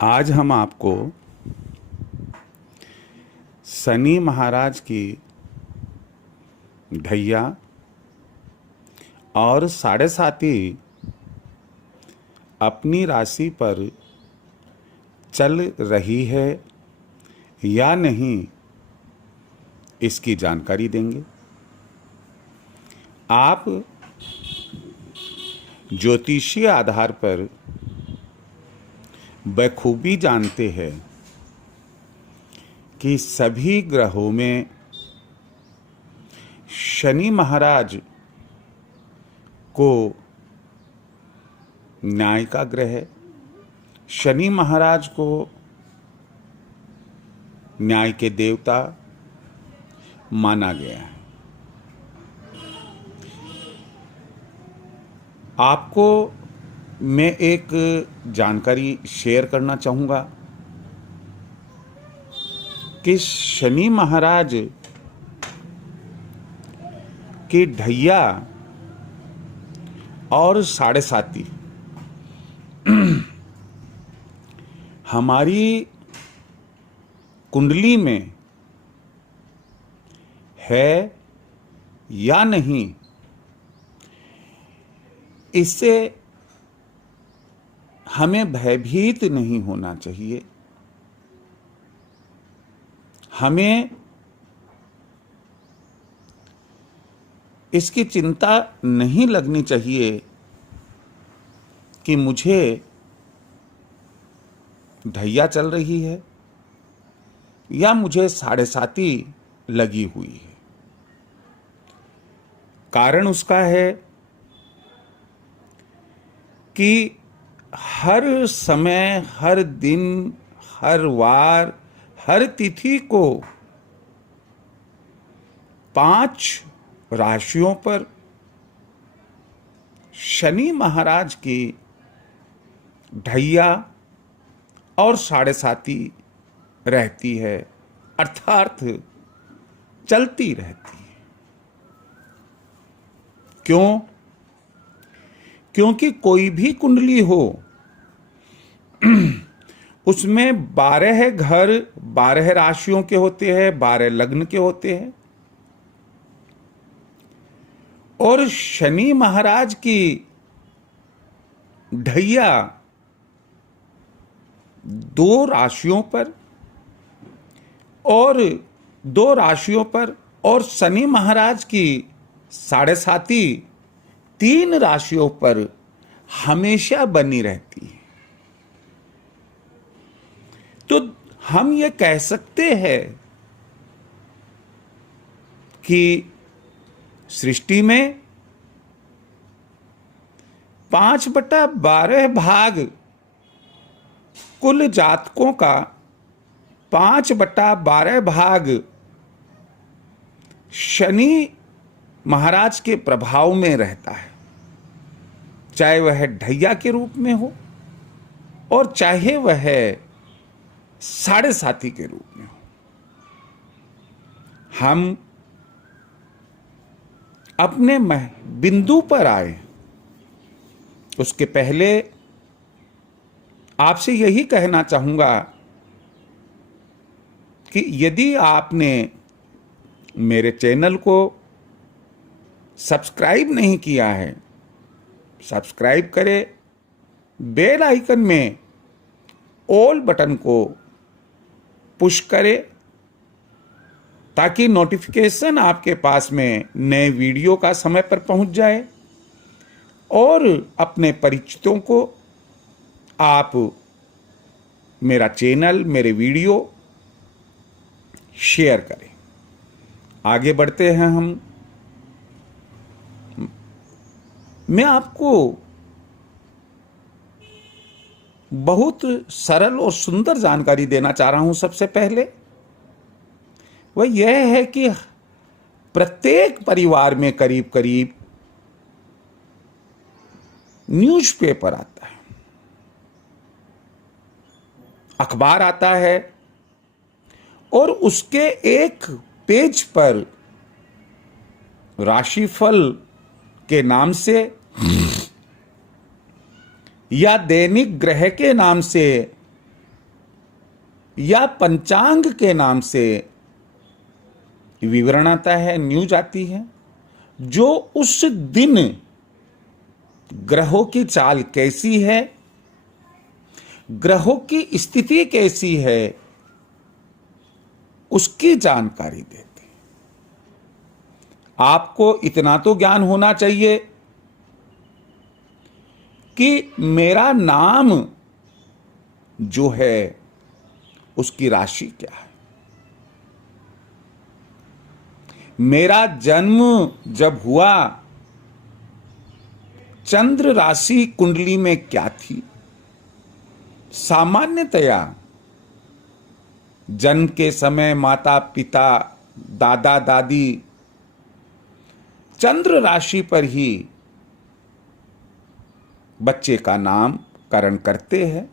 आज हम आपको शनि महाराज की ढैया और साढ़े साती अपनी राशि पर चल रही है या नहीं, इसकी जानकारी देंगे। आप ज्योतिषीय आधार पर बखूबी जानते हैं कि सभी ग्रहों में शनि महाराज को न्याय का ग्रह है। शनि महाराज को न्याय के देवता माना गया है। आपको मैं एक जानकारी शेयर करना चाहूँगा कि शनि महाराज की ढैया और साढ़े साती हमारी कुंडली में है या नहीं, इससे हमें भयभीत नहीं होना चाहिए। हमें इसकी चिंता नहीं लगनी चाहिए कि मुझे ढैया चल रही है या मुझे साढ़े साती लगी हुई है। कारण उसका है कि हर समय, हर दिन, हर वार, हर तिथि को 5 राशियों पर शनि महाराज की ढैया और साढ़े साती रहती है, अर्थात चलती रहती है। क्यों? क्योंकि कोई भी कुंडली हो उसमें 12 घर 12 राशियों के होते हैं, 12 लग्न के होते हैं। और शनि महाराज की ढैया 2 राशियों पर और 2 राशियों पर, और शनि महाराज की साढ़े साती 3 राशियों पर हमेशा बनी रहती है। तो हम ये कह सकते हैं कि सृष्टि में 5/12 भाग कुल जातकों का 5/12 भाग शनि महाराज के प्रभाव में रहता है, चाहे वह ढैया के रूप में हो और चाहे वह साढ़े साती के रूप में हो। हम अपने बिंदु पर आए उसके पहले आपसे यही कहना चाहूंगा कि यदि आपने मेरे चैनल को सब्सक्राइब नहीं किया है, सब्सक्राइब करें, बेल आइकन में ऑल बटन को पुश करें ताकि नोटिफिकेशन आपके पास में नए वीडियो का समय पर पहुंच जाए, और अपने परिचितों को आप मेरा चैनल, मेरे वीडियो शेयर करें। आगे बढ़ते हैं हम। मैं आपको बहुत सरल और सुंदर जानकारी देना चाह रहा हूं। सबसे पहले वह यह है कि प्रत्येक परिवार में करीब करीब न्यूज़पेपर आता है, अखबार आता है, और उसके एक पेज पर राशिफल के नाम से या दैनिक ग्रह के नाम से या पंचांग के नाम से विवरण आता है, न्यूज आती है, जो उस दिन ग्रहों की चाल कैसी है, ग्रहों की स्थिति कैसी है, उसकी जानकारी देते हैं। आपको इतना तो ज्ञान होना चाहिए कि मेरा नाम जो है उसकी राशि क्या है, मेरा जन्म जब हुआ चंद्र राशि कुंडली में क्या थी। सामान्यतया जन्म के समय माता पिता दादा दादी चंद्र राशि पर ही बच्चे का नामकरण करते हैं।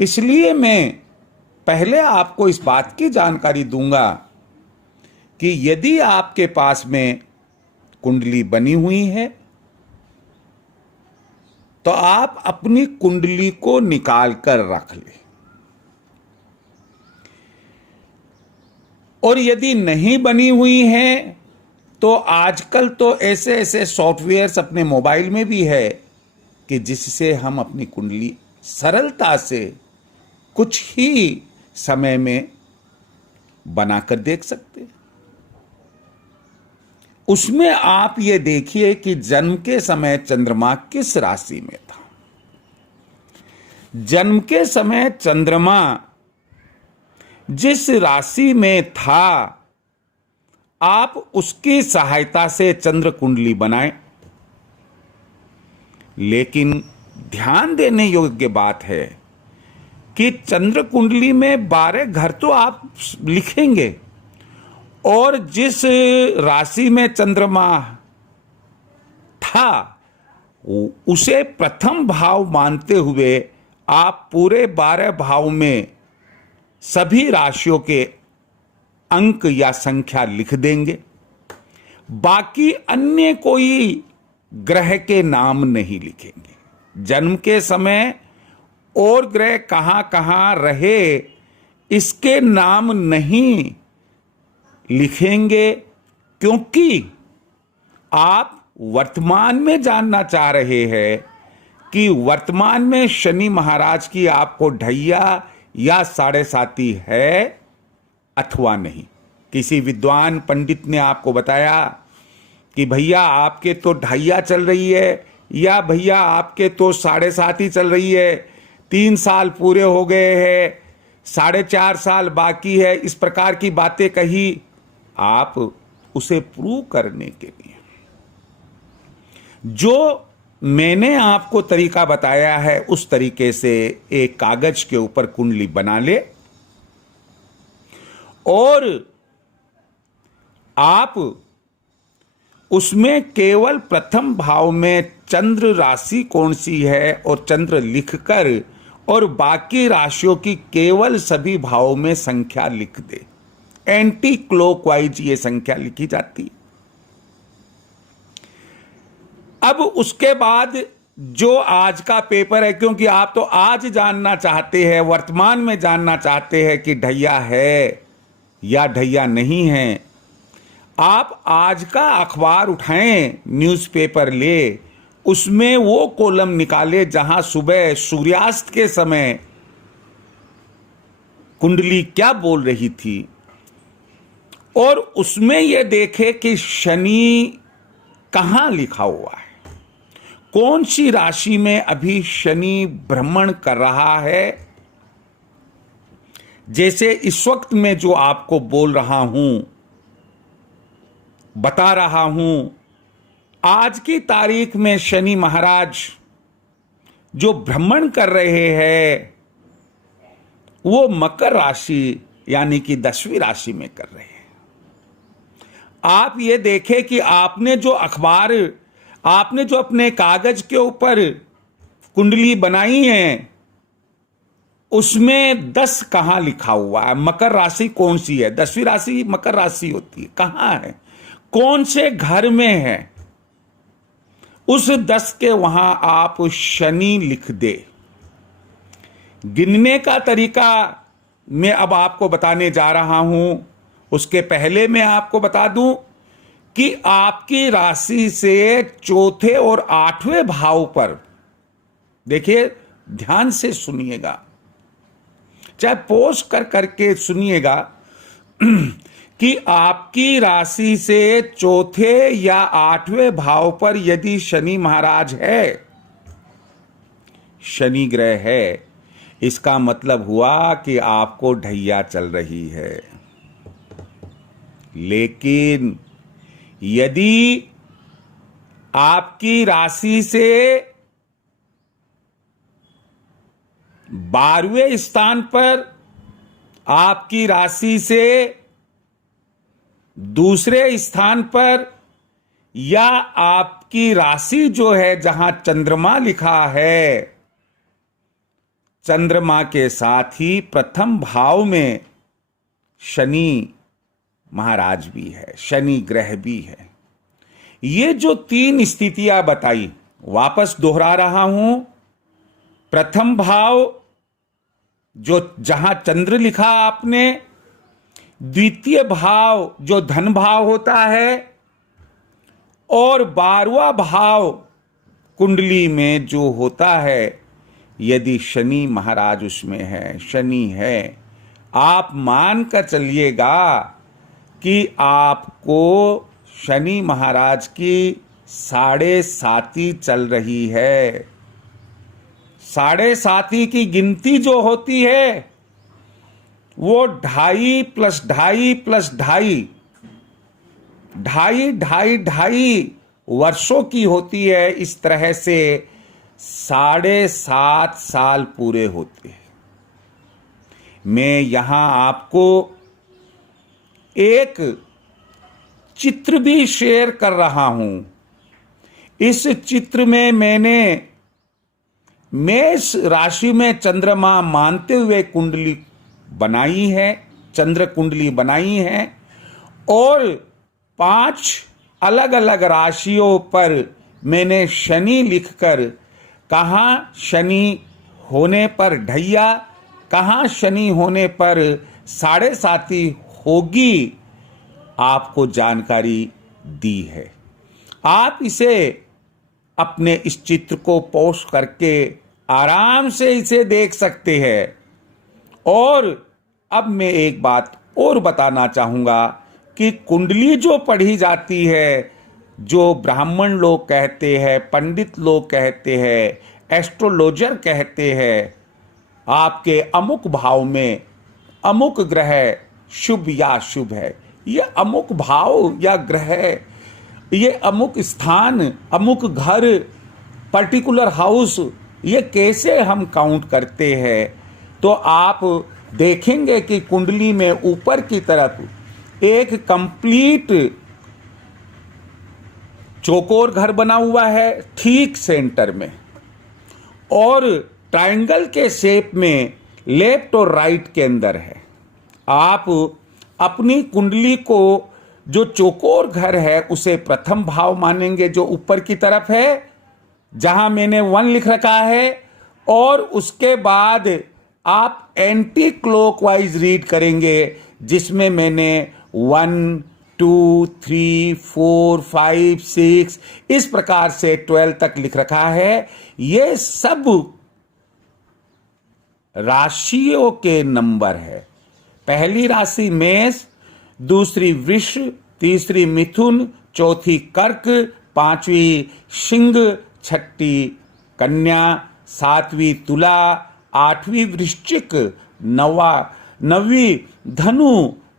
इसलिए मैं पहले आपको इस बात की जानकारी दूंगा कि यदि आपके पास में कुंडली बनी हुई है तो आप अपनी कुंडली को निकाल कर रख लें, और यदि नहीं बनी हुई है तो आजकल तो ऐसे ऐसे सॉफ्टवेयर्स अपने मोबाइल में भी है कि जिससे हम अपनी कुंडली सरलता से कुछ ही समय में बनाकर देख सकते हैं। उसमें आप ये देखिए कि जन्म के समय चंद्रमा किस राशि में था। जन्म के समय चंद्रमा जिस राशि में था, आप उसकी सहायता से चंद्र कुंडली बनाएं। लेकिन ध्यान देने योग्य बात है कि चंद्र कुंडली में 12 घर तो आप लिखेंगे, और जिस राशि में चंद्रमा था उसे प्रथम भाव मानते हुए आप पूरे 12 भाव में सभी राशियों के अंक या संख्या लिख देंगे। बाकी अन्य कोई ग्रह के नाम नहीं लिखेंगे। जन्म के समय और ग्रह कहां कहां रहे इसके नाम नहीं लिखेंगे, क्योंकि आप वर्तमान में जानना चाह रहे हैं कि वर्तमान में शनि महाराज की आपको ढैया या साढ़े साती है अथवा नहीं। किसी विद्वान पंडित ने आपको बताया कि भैया आपके तो ढैया चल रही है, या भैया आपके तो साढ़े साती चल रही है, 3 साल पूरे हो गए हैं, 4.5 साल बाकी है, इस प्रकार की बातें कही। आप उसे प्रूव करने के लिए जो मैंने आपको तरीका बताया है उस तरीके से एक कागज के ऊपर कुंडली बना ले, और आप उसमें केवल प्रथम भाव में चंद्र राशि कौन सी है और चंद्र लिखकर, और बाकी राशियों की केवल सभी भावों में संख्या लिख दे। एंटी क्लॉकवाइज ये संख्या लिखी जाती। अब उसके बाद जो आज का पेपर है, क्योंकि आप तो आज जानना चाहते हैं, वर्तमान में जानना चाहते हैं कि ढैया है या ढैया नहीं है, आप आज का अखबार उठाएं, न्यूज़पेपर ले, उसमें वो कॉलम निकाले जहां सुबह सूर्यास्त के समय कुंडली क्या बोल रही थी, और उसमें यह देखे कि शनि कहां लिखा हुआ है, कौन सी राशि में अभी शनि भ्रमण कर रहा है। जैसे इस वक्त मैं जो आपको बोल रहा हूं, बता रहा हूं, आज की तारीख में शनि महाराज जो भ्रमण कर रहे हैं वो मकर राशि यानी कि 10वीं राशि में कर रहे हैं। आप ये देखें कि आपने जो अखबार, आपने जो अपने कागज के ऊपर कुंडली बनाई है उसमें 10 कहां लिखा हुआ है, मकर राशि कौन सी है, 10वीं राशि मकर राशि होती है, कहां है, कौन से घर में है, उस 10 के वहां आप शनि लिख दे। गिनने का तरीका मैं अब आपको बताने जा रहा हूं। उसके पहले मैं आपको बता दूं कि आपकी राशि से चौथे और आठवें भाव पर, देखिए ध्यान से सुनिएगा, चाहे पॉज कर करके सुनिएगा, कि आपकी राशि से चौथे या आठवें भाव पर यदि शनि महाराज है, शनि ग्रह है, इसका मतलब हुआ कि आपको ढैया चल रही है। लेकिन यदि आपकी राशि से 12वें स्थान पर, आपकी राशि से दूसरे स्थान पर, या आपकी राशि जो है जहां चंद्रमा लिखा है, चंद्रमा के साथ ही प्रथम भाव में शनि महाराज भी है, शनि ग्रह भी है, ये जो 3 स्थितियां बताई, वापस दोहरा रहा हूं। प्रथम भाव जो जहां चंद्र लिखा आपने, द्वितीय भाव जो धन भाव होता है, और 12वां भाव कुंडली में जो होता है, यदि शनि महाराज उसमें है, शनि है, आप मान कर चलिएगा कि आपको शनि महाराज की 7.5 चल रही है। 7.5 की गिनती जो होती है वो 2.5 + 2.5 + 2.5, 2.5 वर्षों की होती है। इस तरह से 7.5 साल पूरे होते हैं। मैं यहां आपको एक चित्र भी शेयर कर रहा हूं। इस चित्र में मैंने मेष राशि में चंद्रमा मानते हुए कुंडली बनाई है, चंद्र कुंडली बनाई है, और 5 अलग अलग राशियों पर मैंने शनि लिखकर, कहां शनि होने पर ढैया, कहां शनि होने पर 7.5 होगी, आपको जानकारी दी है। आप इसे अपने इस चित्र को पोस्ट करके आराम से इसे देख सकते हैं। और अब मैं एक बात और बताना चाहूंगा कि कुंडली जो पढ़ी जाती है, जो ब्राह्मण लोग कहते हैं, पंडित लोग कहते हैं, एस्ट्रोलॉजर कहते हैं, आपके अमुक भाव में अमुक ग्रह शुभ या अशुभ है, ये अमुक भाव या ग्रह, ये अमुक स्थान, अमुक घर, पर्टिकुलर हाउस, ये कैसे हम काउंट करते हैं। तो आप देखेंगे कि कुंडली में ऊपर की तरफ एक कंप्लीट चौकोर घर बना हुआ है ठीक सेंटर में, और ट्रायंगल के शेप में लेफ्ट और राइट के अंदर है। आप अपनी कुंडली को जो चौकोर घर है उसे प्रथम भाव मानेंगे, जो ऊपर की तरफ है जहां मैंने 1 लिख रखा है, और उसके बाद आप एंटी क्लॉकवाइज रीड करेंगे, जिसमें मैंने 1, 2, 3, 4, 5, 6 इस प्रकार से 12 तक लिख रखा है। ये सब राशियों के नंबर है। पहली राशि मेष, दूसरी वृष, तीसरी मिथुन, चौथी कर्क, 5वीं सिंह, 6ठी कन्या, 7वीं तुला, 8वीं वृश्चिक, 9वीं धनु,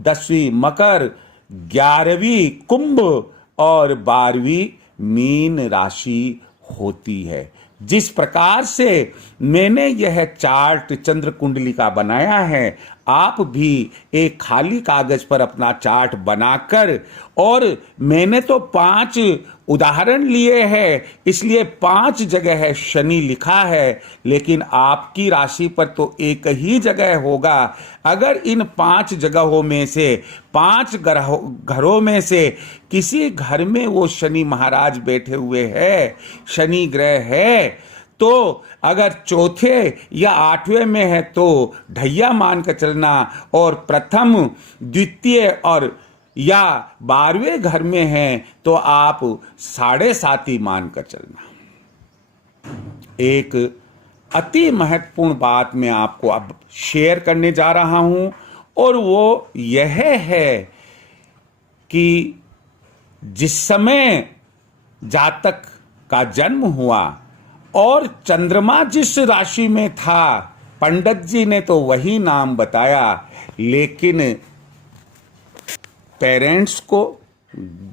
10वीं मकर, 11वीं कुंभ और 12वीं मीन राशि होती है। जिस प्रकार से मैंने यह चार्ट चंद्र कुंडली का बनाया है, आप भी एक खाली कागज पर अपना चार्ट बनाकर, और मैंने तो 5 उदाहरण लिए हैं, इसलिए 5 जगह है शनि लिखा है, लेकिन आपकी राशि पर तो एक ही जगह होगा। अगर इन 5 जगहों में से 5 घरों में से किसी घर में वो शनि महाराज बैठे हुए हैं, शनि ग्रह है, तो अगर चौथे या आठवें में है तो ढैया मान कर चलना, और प्रथम द्वितीय और या 12वें घर में है तो आप 7.5 मान कर चलना। एक अति महत्वपूर्ण बात मैं आपको अब शेयर करने जा रहा हूं, और वो यह है कि जिस समय जातक का जन्म हुआ और चंद्रमा जिस राशि में था, पंडित जी ने तो वही नाम बताया, लेकिन पेरेंट्स को,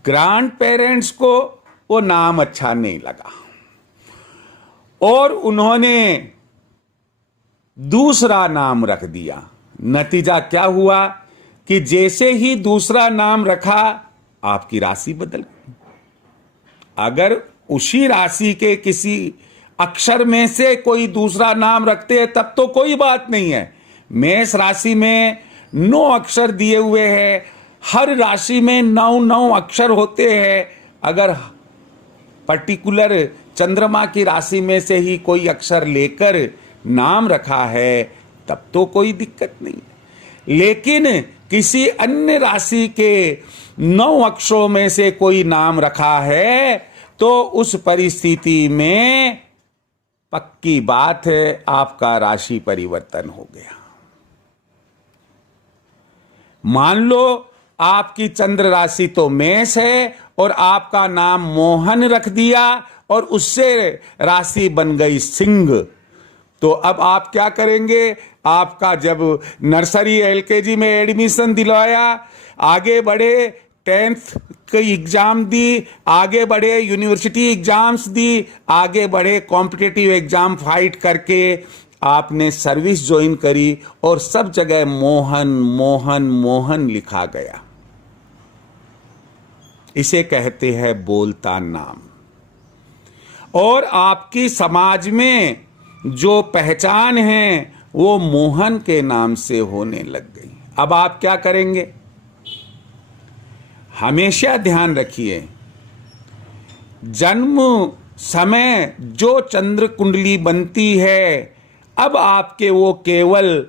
ग्रैंड पेरेंट्स को वो नाम अच्छा नहीं लगा और उन्होंने दूसरा नाम रख दिया। नतीजा क्या हुआ कि जैसे ही दूसरा नाम रखा, आपकी राशि बदल गई। अगर उसी राशि के किसी अक्षर में से कोई दूसरा नाम रखते हैं तब तो कोई बात नहीं है। मेष राशि में 9 अक्षर दिए हुए हैं, हर राशि में 9 अक्षर होते हैं। अगर पर्टिकुलर चंद्रमा की राशि में से ही कोई अक्षर लेकर नाम रखा है तब तो कोई दिक्कत नहीं, लेकिन किसी अन्य राशि के 9 अक्षरों में से कोई नाम रखा है तो उस परिस्थिति में पक्की बात है आपका राशि परिवर्तन हो गया। मान लो आपकी चंद्र राशि तो मेष है और आपका नाम मोहन रख दिया और उससे राशि बन गई सिंह, तो अब आप क्या करेंगे? आपका जब नर्सरी एलकेजी में एडमिशन दिलवाया, आगे बढ़े 10th की एग्जाम दी, आगे बढ़े यूनिवर्सिटी एग्जाम्स दी, आगे बढ़े कॉम्पिटिटिव एग्जाम फाइट करके आपने सर्विस ज्वाइन करी और सब जगह मोहन मोहन मोहन लिखा गया। इसे कहते हैं बोलता नाम। और आपकी समाज में जो पहचान है वो मोहन के नाम से होने लग गई। अब आप क्या करेंगे? हमेशा ध्यान रखिए, जन्म समय जो चंद्र कुंडली बनती है, अब आपके वो केवल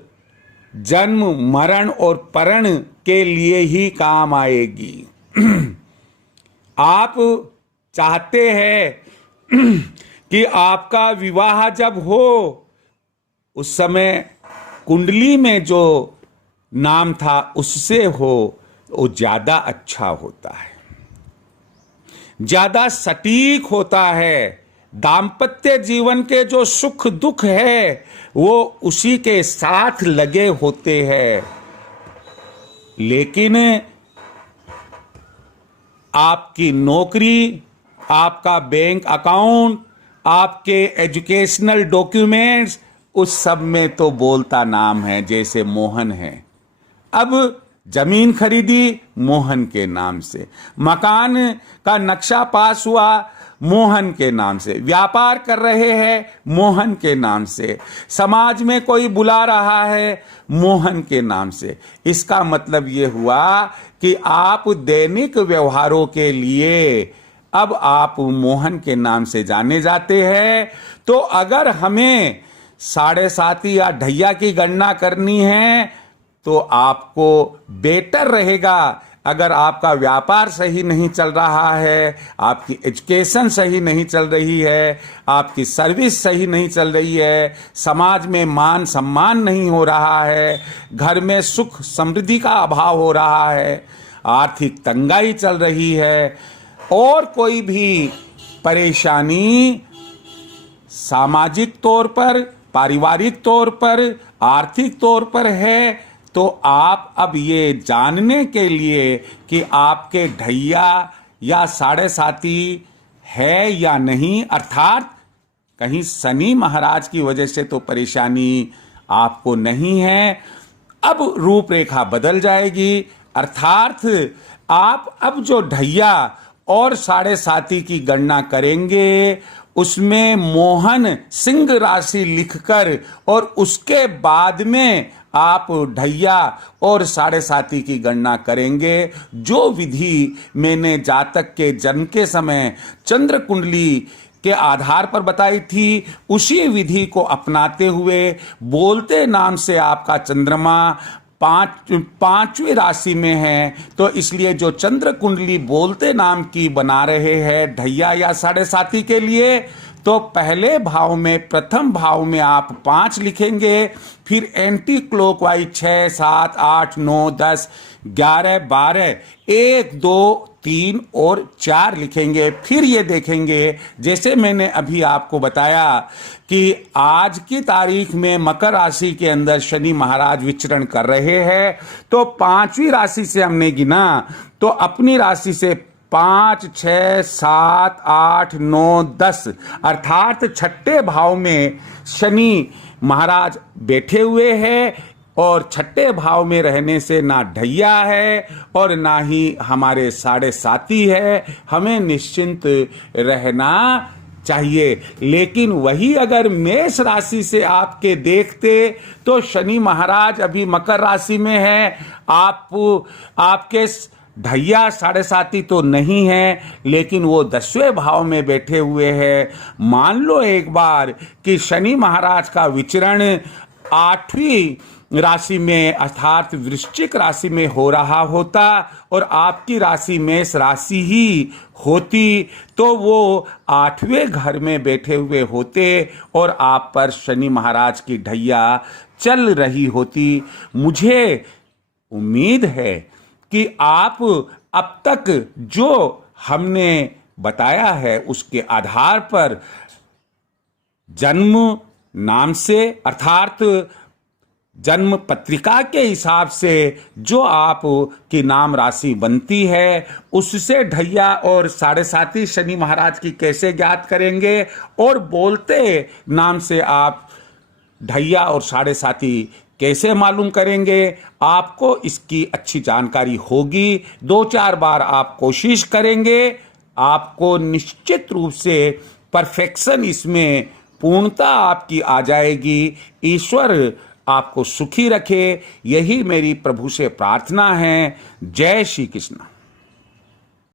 जन्म मरण और परण के लिए ही काम आएगी। आप चाहते हैं कि आपका विवाह जब हो उस समय कुंडली में जो नाम था उससे हो, वो ज्यादा अच्छा होता है, ज्यादा सटीक होता है। दाम्पत्य जीवन के जो सुख दुख है वो उसी के साथ लगे होते हैं। लेकिन आपकी नौकरी, आपका बैंक अकाउंट, आपके एजुकेशनल डॉक्यूमेंट्स, उस सब में तो बोलता नाम है, जैसे मोहन है। अब जमीन खरीदी मोहन के नाम से, मकान का नक्शा पास हुआ मोहन के नाम से, व्यापार कर रहे हैं मोहन के नाम से, समाज में कोई बुला रहा है मोहन के नाम से। इसका मतलब यह हुआ कि आप दैनिक व्यवहारों के लिए अब आप मोहन के नाम से जाने जाते हैं। तो अगर हमें 7.5 या ढैया की गणना करनी है तो आपको बेटर रहेगा, अगर आपका व्यापार सही नहीं चल रहा है, आपकी एजुकेशन सही नहीं चल रही है, आपकी सर्विस सही नहीं चल रही है, समाज में मान सम्मान नहीं हो रहा है, घर में सुख समृद्धि का अभाव हो रहा है, आर्थिक तंगाई चल रही है, और कोई भी परेशानी सामाजिक तौर पर, पारिवारिक तौर पर, आर्थिक तौर पर है, तो आप अब ये जानने के लिए कि आपके ढैया या 7.5 है या नहीं, अर्थात कहीं शनि महाराज की वजह से तो परेशानी आपको नहीं है, अब रूपरेखा बदल जाएगी। अर्थात आप अब जो ढैया और 7.5 की गणना करेंगे उसमें मोहन सिंह राशि लिखकर और उसके बाद में आप ढैया और 7.5 की गणना करेंगे। जो विधि मैंने जातक के जन्म के समय चंद्र कुंडली के आधार पर बताई थी, उसी विधि को अपनाते हुए बोलते नाम से आपका चंद्रमा पांचवी राशि में है, तो इसलिए जो चंद्र कुंडली बोलते नाम की बना रहे हैं ढैया या साढ़े साथी के लिए, तो पहले भाव में, प्रथम भाव में आप 5 लिखेंगे, फिर एंटी क्लॉकवाइज 6, 7, 8, 9, 10, 11, 12, 1, 2, 3 और 4 लिखेंगे। फिर ये देखेंगे, जैसे मैंने अभी आपको बताया कि आज की तारीख में मकर राशि के अंदर शनि महाराज विचरण कर रहे हैं, तो 5वीं राशि से हमने गिना, तो अपनी राशि से 5, 6, 7, 8, 9, 10 अर्थात छठे भाव में शनि महाराज बैठे हुए हैं, और छठे भाव में रहने से ना ढैया है और ना ही हमारे साढ़े साथी है, हमें निश्चिंत रहना चाहिए। लेकिन वही अगर मेष राशि से आपके देखते, तो शनि महाराज अभी मकर राशि में है, आपके ढैया साढ़े साथी तो नहीं है, लेकिन वो 10वें भाव में बैठे हुए हैं। मान लो एक बार कि शनि महाराज का विचरण 8वीं राशि में अर्थात वृश्चिक राशि में हो रहा होता और आपकी राशि मेष राशि ही होती, तो वो 8वें घर में बैठे हुए होते और आप पर शनि महाराज की ढैया चल रही होती। मुझे उम्मीद है कि आप अब तक जो हमने बताया है उसके आधार पर जन्म नाम से अर्थात जन्म पत्रिका के हिसाब से जो आप की नाम राशि बनती है, उससे ढैया और साढ़े साथी शनि महाराज की कैसे ज्ञात करेंगे, और बोलते नाम से आप ढैया और साढ़े साथी कैसे मालूम करेंगे, आपको इसकी अच्छी जानकारी होगी। 2-4 बार आप कोशिश करेंगे, आपको निश्चित रूप से परफेक्शन इसमें पूर्णता आपकी आ जाएगी। ईश्वर आपको सुखी रखे, यही मेरी प्रभु से प्रार्थना है। जय श्री कृष्ण।